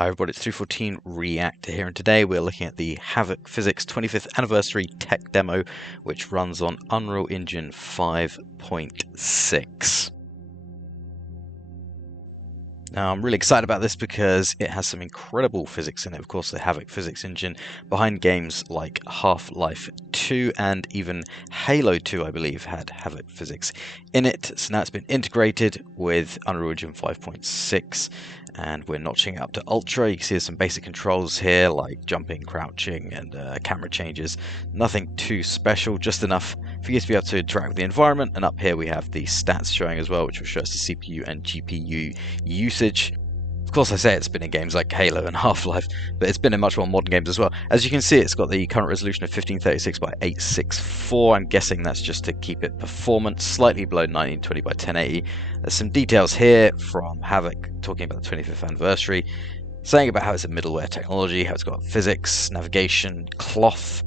Hi everybody, it's 314 Reactor here, and today we're looking at the Havok Physics 25th Anniversary Tech Demo, which runs on Unreal Engine 5.6. Now, I'm really excited about this because it has some incredible physics in it. Of course, the Havok Physics engine behind games like Half-Life 2 and even Halo 2, I believe, had Havok Physics in it. So now it's been integrated with Unreal Engine 5.6, and we're notching it up to Ultra. You can see there's some basic controls here, like jumping, crouching, and camera changes. Nothing too special, just enough for you to be able to interact with the environment. And up here we have the stats showing as well, which will show us the CPU and GPU usage. Of course, I say it's been in games like Halo and Half-Life, but it's been in much more modern games as well. As you can see, it's got the current resolution of 1536 by 864. I'm guessing that's just to keep it performant, slightly below 1920 by 1080. There's some details here from Havok talking about the 25th anniversary, saying about how it's a middleware technology, how it's got physics, navigation, cloth,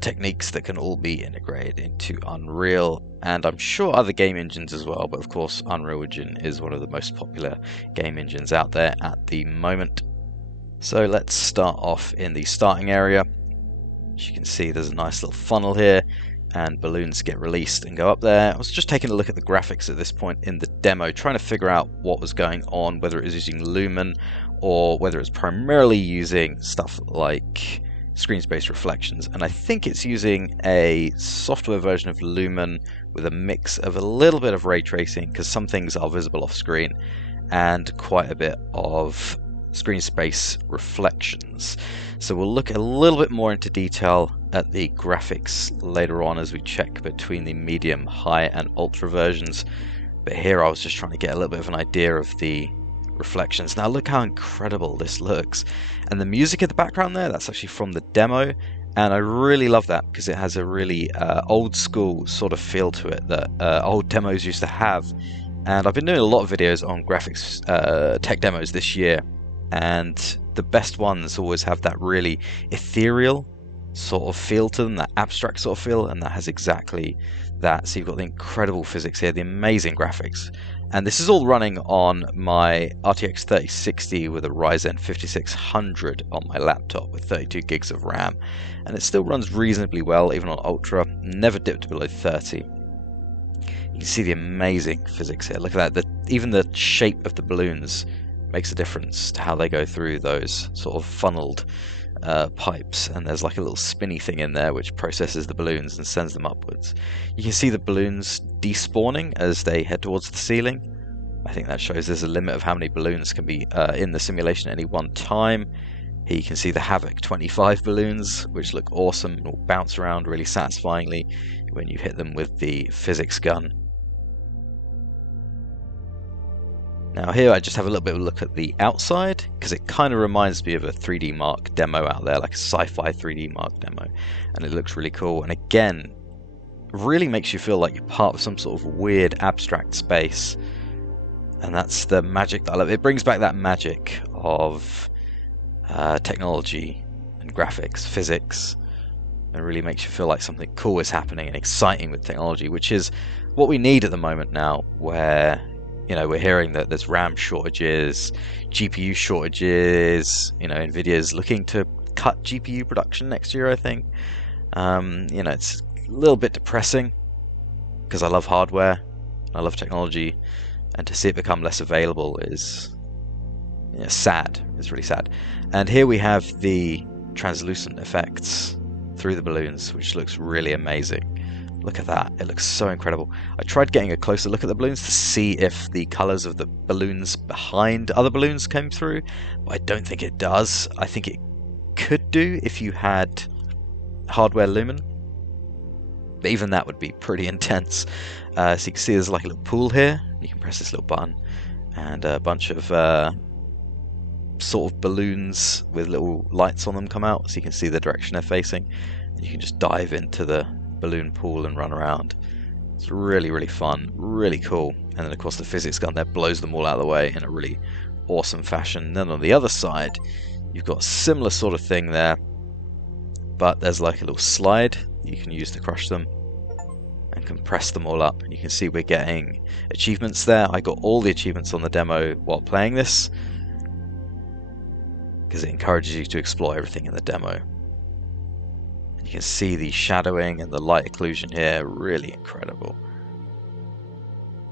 techniques that can all be integrated into Unreal, and I'm sure other game engines as well, but of course Unreal Engine is one of the most popular game engines out there at the moment. So let's start off in the starting area. As you can see, there's a nice little funnel here, and balloons get released and go up there. I was just taking a look at the graphics at this point in the demo, trying to figure out what was going on, whether it was using Lumen or whether it's primarily using stuff like screen space reflections, and I think it's using a software version of Lumen with a mix of a little bit of ray tracing, because some things are visible off screen, and quite a bit of screen space reflections. So we'll look a little bit more into detail at the graphics later on as we check between the medium, high and ultra versions, but here I was just trying to get a little bit of an idea of the reflections. Now look how incredible this looks, and the music in the background there, that's actually from the demo, and I really love that because it has a really old school sort of feel to it that old demos used to have. And I've been doing a lot of videos on graphics tech demos this year, and the best ones always have that really ethereal sort of feel to them, that abstract sort of feel, and that has exactly that. So you've got the incredible physics here, the amazing graphics. And this is all running on my RTX 3060 with a Ryzen 5600 on my laptop with 32 gigs of RAM. And it still runs reasonably well, even on Ultra, never dipped below 30. You can see the amazing physics here. Look at that. Even the shape of the balloons makes a difference to how they go through those sort of funneled pipes, and there's like a little spinny thing in there which processes the balloons and sends them upwards. You can see the balloons despawning as they head towards the ceiling. I think that shows there's a limit of how many balloons can be in the simulation at any one time. Here you can see the Havok 25 balloons, which look awesome and will bounce around really satisfyingly when you hit them with the physics gun. Now here I just have a little bit of a look at the outside, because it kind of reminds me of a 3D Mark demo out there, like a sci-fi 3D Mark demo, and it looks really cool, and again really makes you feel like you're part of some sort of weird abstract space, and that's the magic that I love. It brings back that magic of technology and graphics, physics, and really makes you feel like something cool is happening and exciting with technology, which is what we need at the moment now, where we're hearing that there's RAM shortages, GPU shortages. Nvidia's looking to cut GPU production next year, I think. It's a little bit depressing because I love hardware, I love technology, and to see it become less available is sad. It's really sad. And here we have the translucent effects through the balloons, which looks really amazing. Look at that, it looks so incredible. I tried getting a closer look at the balloons to see if the colours of the balloons behind other balloons came through, but I don't think it does. I think it could do if you had hardware Lumen, but even that would be pretty intense. So you can see there's like a little pool here. You can press this little button, and a bunch of sort of balloons with little lights on them come out, so you can see the direction they're facing, and you can just dive into the balloon pool and run around. It's really, really fun, really cool. And then of course the physics gun there blows them all out of the way in a really awesome fashion. And then on the other side you've got a similar sort of thing there, but there's like a little slide you can use to crush them and compress them all up, and you can see we're getting achievements there. I got all the achievements on the demo while playing this, because it encourages you to explore everything in the demo. You can see the shadowing and the light occlusion here, really incredible.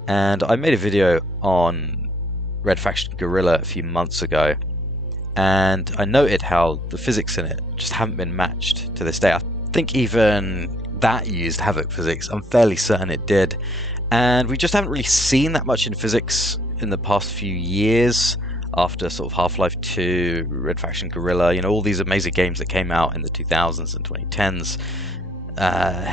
And I made a video on Red Faction Guerrilla a few months ago, and I noted how the physics in it just haven't been matched to this day. I think even that used Havok Physics, I'm fairly certain it did, and we just haven't really seen that much in physics in the past few years. After sort of Half-Life 2, Red Faction Guerrilla, you know, all these amazing games that came out in the 2000s and 2010s.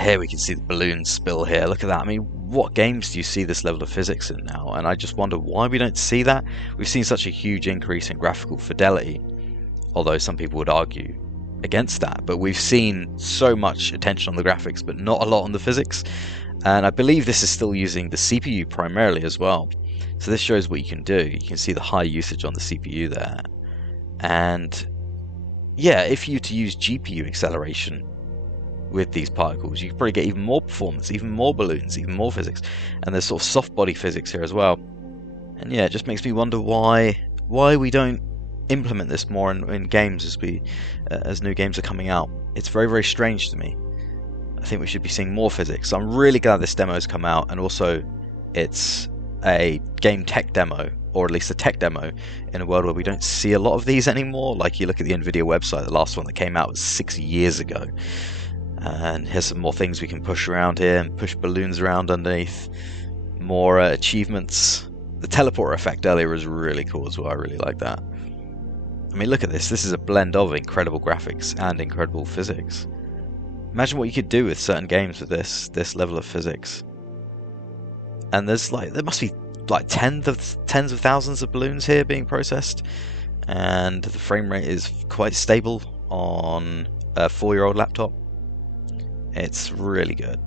Here we can see the balloon spill here. Look at that. I mean, what games do you see this level of physics in now? And I just wonder why we don't see that. We've seen such a huge increase in graphical fidelity, although some people would argue against that. But we've seen so much attention on the graphics, but not a lot on the physics. And I believe this is still using the CPU primarily as well. So this shows what you can do. You can see the high usage on the CPU there. And yeah, if you were to use GPU acceleration with these particles, you could probably get even more performance, even more balloons, even more physics. And there's sort of soft body physics here as well. And yeah, it just makes me wonder why we don't implement this more in games as new games are coming out. It's very, very strange to me. I think we should be seeing more physics. So I'm really glad this demo has come out, and also it's a game tech demo, or at least a tech demo, in a world where we don't see a lot of these anymore. Like, you look at the NVIDIA website, the last one that came out was 6 years ago. And here's some more things we can push around here, and push balloons around underneath. More achievements. The teleporter effect earlier was really cool as well. I really like that. I mean, look at this. This is a blend of incredible graphics and incredible physics. Imagine what you could do with certain games with this level of physics. And there must be like tens of thousands of balloons here being processed, and the frame rate is quite stable on a 4-year-old laptop. It's really good.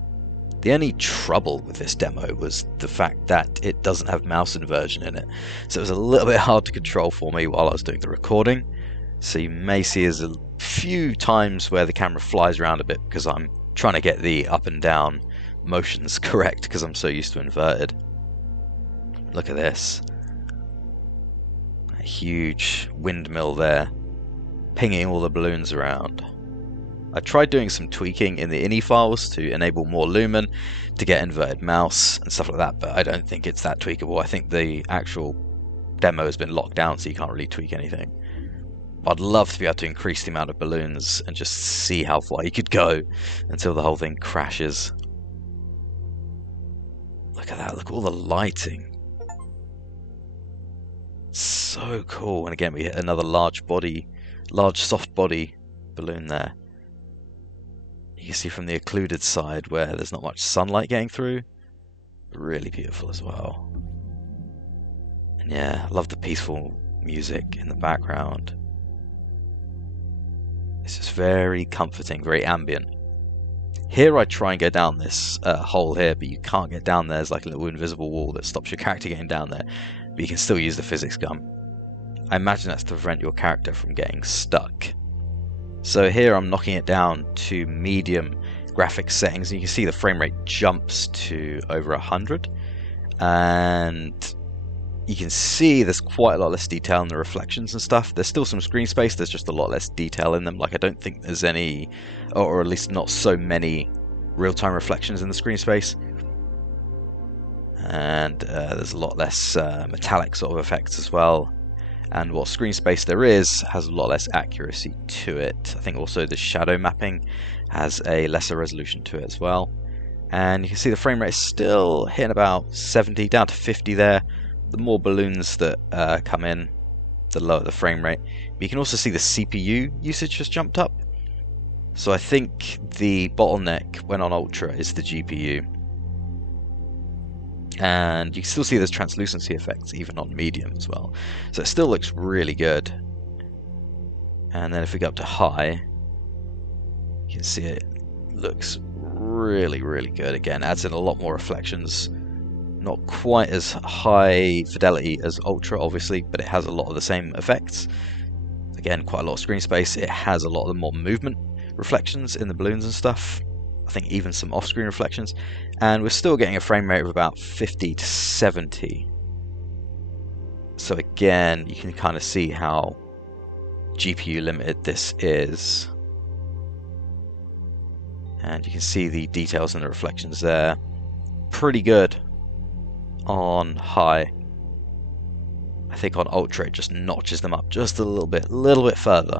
The only trouble with this demo was the fact that it doesn't have mouse inversion in it, so it was a little bit hard to control for me while I was doing the recording. So you may see there's a few times where the camera flies around a bit because I'm trying to get the up and down motions correct because I'm so used to inverted. Look at this. A huge windmill there, pinging all the balloons around. I tried doing some tweaking in the ini files to enable more lumen to get inverted mouse and stuff like that, but I don't think it's that tweakable. I think the actual demo has been locked down, so you can't really tweak anything. I'd love to be able to increase the amount of balloons and just see how far you could go until the whole thing crashes. Look at that, look at all the lighting. So cool. And again, we hit another large soft body balloon there. You can see from the occluded side where there's not much sunlight getting through. Really beautiful as well. And yeah, I love the peaceful music in the background. It's just very comforting, very ambient. Here I try and go down this hole here, but you can't get down there. There's like a little invisible wall that stops your character getting down there, but you can still use the physics gun. I imagine that's to prevent your character from getting stuck. So here I'm knocking it down to medium graphics settings, and you can see the frame rate jumps to over 100, and you can see there's quite a lot less detail in the reflections and stuff. There's still some screen space, there's just a lot less detail in them. Like, I don't think there's any, or at least not so many real-time reflections in the screen space. And there's a lot less metallic sort of effects as well. And what screen space there is has a lot less accuracy to it. I think also the shadow mapping has a lesser resolution to it as well. And you can see the frame rate is still hitting about 70, down to 50 there. The more balloons that come in, the lower the frame rate. But you can also see the CPU usage has jumped up. So I think the bottleneck when on Ultra is the GPU. And you can still see there's translucency effects even on medium as well. So it still looks really good. And then if we go up to high, you can see it looks really, really good. Again, adds in a lot more reflections. Not quite as high fidelity as Ultra, obviously, but it has a lot of the same effects. Again, quite a lot of screen space. It has a lot of the more movement reflections in the balloons and stuff. I think even some off-screen reflections. And we're still getting a frame rate of about 50 to 70. So again, you can kind of see how GPU limited this is. And you can see the details and the reflections there. Pretty good on high. I think on ultra it just notches them up just a little bit further.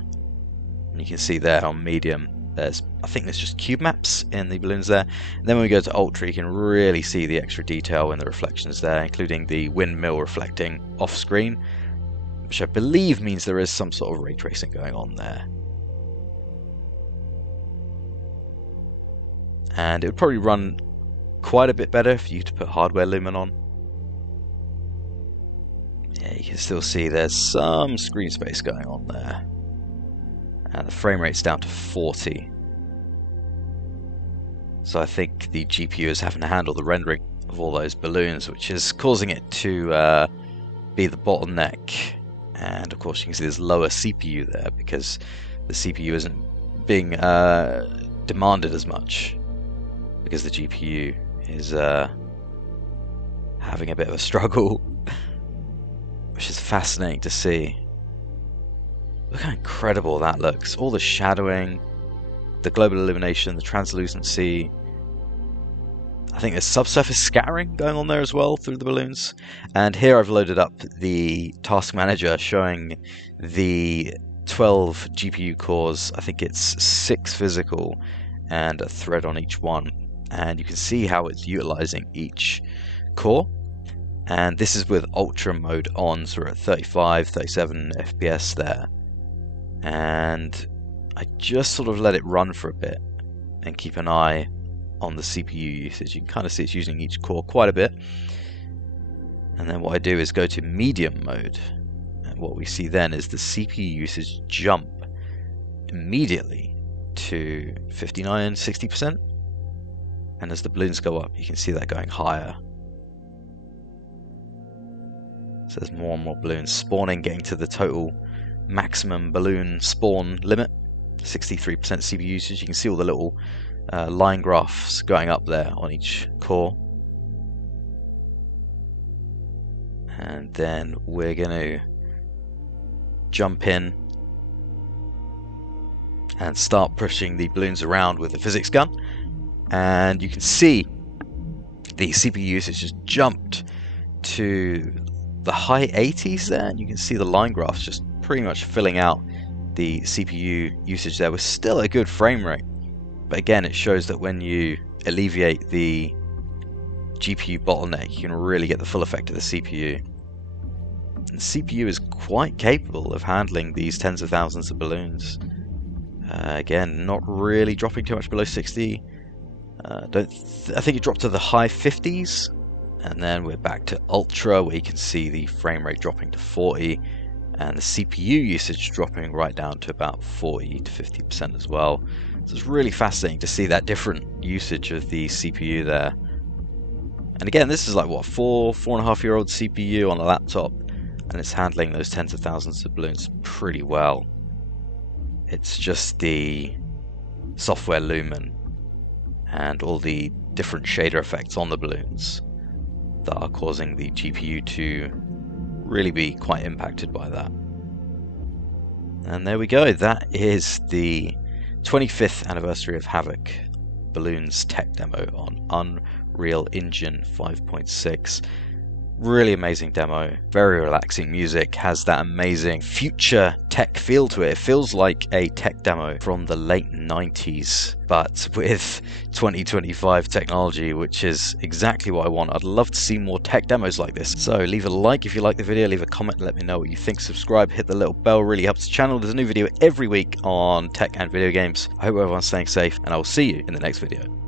And you can see there on medium, I think there's just cube maps in the balloons there. And then when we go to ultra, you can really see the extra detail in the reflections there, including the windmill reflecting off screen, which I believe means there is some sort of ray tracing going on there. And it would probably run quite a bit better for you to put hardware lumen on. Yeah, you can still see there's some screen space going on there. And the frame rate's down to 40. So I think the GPU is having to handle the rendering of all those balloons, which is causing it to be the bottleneck. And of course you can see there's lower CPU there because the CPU isn't being demanded as much, because the GPU is having a bit of a struggle, which is fascinating to see. Look how incredible that looks. All the shadowing, the global illumination, the translucency. I think there's subsurface scattering going on there as well through the balloons. And here I've loaded up the task manager showing the 12 GPU cores. I think it's 6 physical and a thread on each one. And you can see how it's utilizing each core. And this is with ultra mode on, so we're at 35, 37 FPS there. And I just sort of let it run for a bit and keep an eye on the CPU usage. You can kind of see it's using each core quite a bit. And then what I do is go to medium mode. And what we see then is the CPU usage jump immediately to 59, 60%. And as the balloons go up, you can see that going higher. So there's more and more balloons spawning, getting to the total maximum balloon spawn limit, 63% CPU usage. You can see all the little line graphs going up there on each core. And then we're going to jump in and start pushing the balloons around with the physics gun. And you can see the CPU usage just jumped to the high 80s there, and you can see the line graphs just pretty much filling out the CPU usage there with still a good frame rate. But again, it shows that when you alleviate the GPU bottleneck, you can really get the full effect of the CPU. And the CPU is quite capable of handling these tens of thousands of balloons. Again, not really dropping too much below 60. I think it dropped to the high 50s. And then we're back to ultra, where you can see the frame rate dropping to 40 and the CPU usage dropping right down to about 40 to 50% as well. So it's really fascinating to see that different usage of the CPU there. And again, this is like what, 4.5-year-old CPU on a laptop, and it's handling those tens of thousands of balloons pretty well. It's just the software lumen and all the different shader effects on the balloons that are causing the GPU to really be quite impacted by that. And there we go, that is the 25th anniversary of Havok Balloons Tech Demo on Unreal Engine 5.6. Really amazing demo, very relaxing music, has that amazing future tech feel to it. It feels like a tech demo from the late 90s, but with 2025 technology, which is exactly what I want. I'd love to see more tech demos like this. So leave a like if you like the video, leave a comment, let me know what you think, subscribe, hit the little bell, really helps the channel. There's a new video every week on tech and video games. I hope everyone's staying safe, and I will see you in the next video.